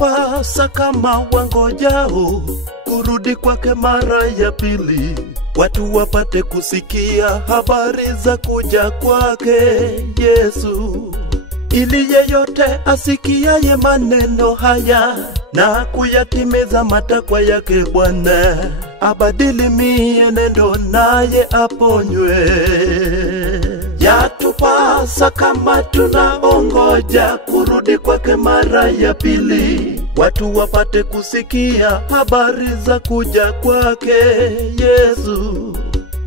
Yatupasa kama wangojao kurudi kwake mara ya pili, watu wapate kusikia habari za kuja kwake Yesu, ili yeyote asikiaye maneno haya na kuyatimiza matakwa yake Bwana abadili mienendo naye aponywe. Yatupasa kama tunaongoja kurudi kwake mara ya pili, watu wapate kusikia habari za kuja kwake Yesu,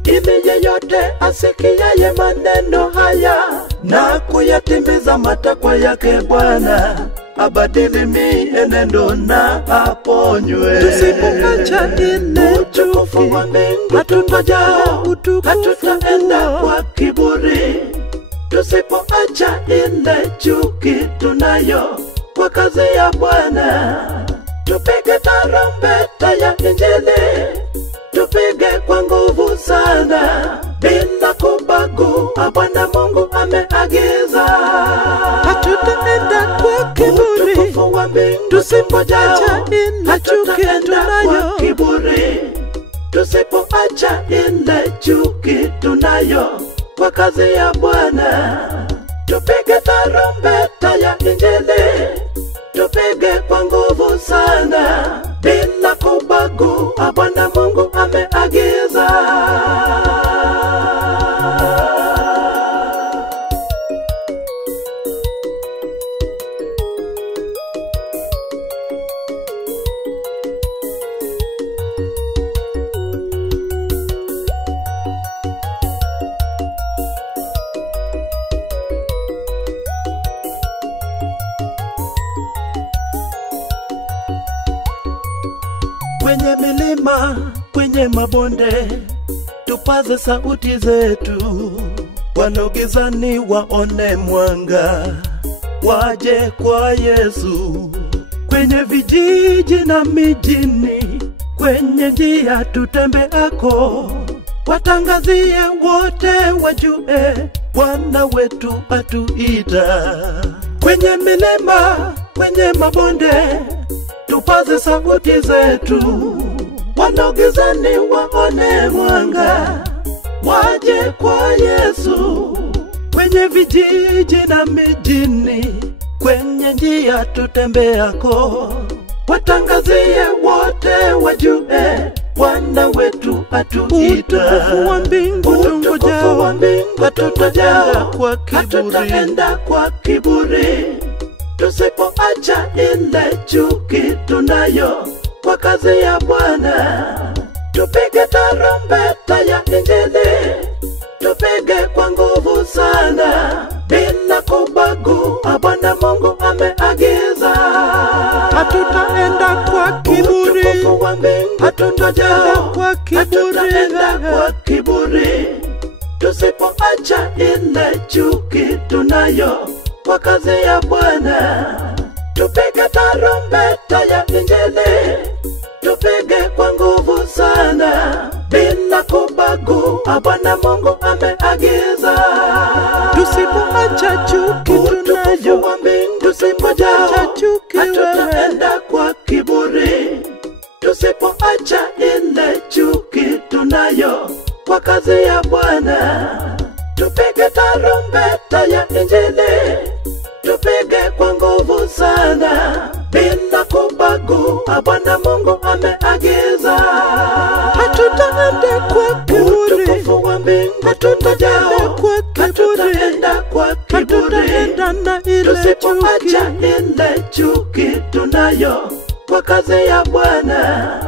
ili yeyote asikiaye maneno haya na kuyatimiza matakwa yake Bwana abadili mienendo na aponywe. Tusipoacha ile utukufu wa mbingu hatutujao, hatutaenda kwa kiburi. Tusipoacha ile chuki tunayo kwa kazi ya Bwana, tupige tarumbeta ya Injili, tupige kwa nguvu sana bila kubagua. Bwana Mungu ameagiza, hatutaenda kwa kiburi. Utukufu wa mbingu tusipoacha ile chuki tunayo, kiburi. Tusipoacha ile chuki tunayo kwa kazi ya Bwana, tupige tarumbeta ya Injili, tupige kwa nguvu sana bila kubagua. Bwana Mungu ameagiza. Kwenye milima, kwenye mabonde, tupaze sauti zetu, walogizani waone mwanga, waje kwa Yesu. Kwenye vijiji na mijini, kwenye njia tutembeako, watangazie wote wajue Bwana wetu atuita. Kwenye milima, kwenye mabonde, tupaze sauti zetu, walogizani waone mwanga, waje kwa Yesu. Kwenye vijiji na mijini, kwenye njia tutembeako, watangazie wote wajue Bwana wetu atuita. Utukufu wa mbingu tungojao, hatutaenda kwa kiburi. Tusipoacha ile chuki tunayo kwa kazi ya Bwana, tupige tarumbeta ya Injili, tupige kwa nguvu sana bila kubagua. Bwana Mungu ameagiza, hatutaenda kwa kiburi. Utukufu wa mbingu hatutaenda kwa kiburi. Tusipoacha ile chuki tunayo kwa kazi ya Bwana, tupige tarumbeta ya Injili, tupige kwa nguvu sana bila kubagua. Bwana Mungu ameagiza, tusipoacha chuki tunayo, tusipoacha chuki hatutaenda kwa kiburi. Tusipoacha ile chuki tunayo kwa kazi ya Bwana, tupige tarumbeta ya Injili, tupige kwa nguvu sana bila kubagua. Bwana Mungu ameagiza, hatutaenda kwa kiburi. Utukufu wa mbingu hatutaenda kwa kiburi. Tusipoacha ile chuki tunayo kwa kazi ya Bwana,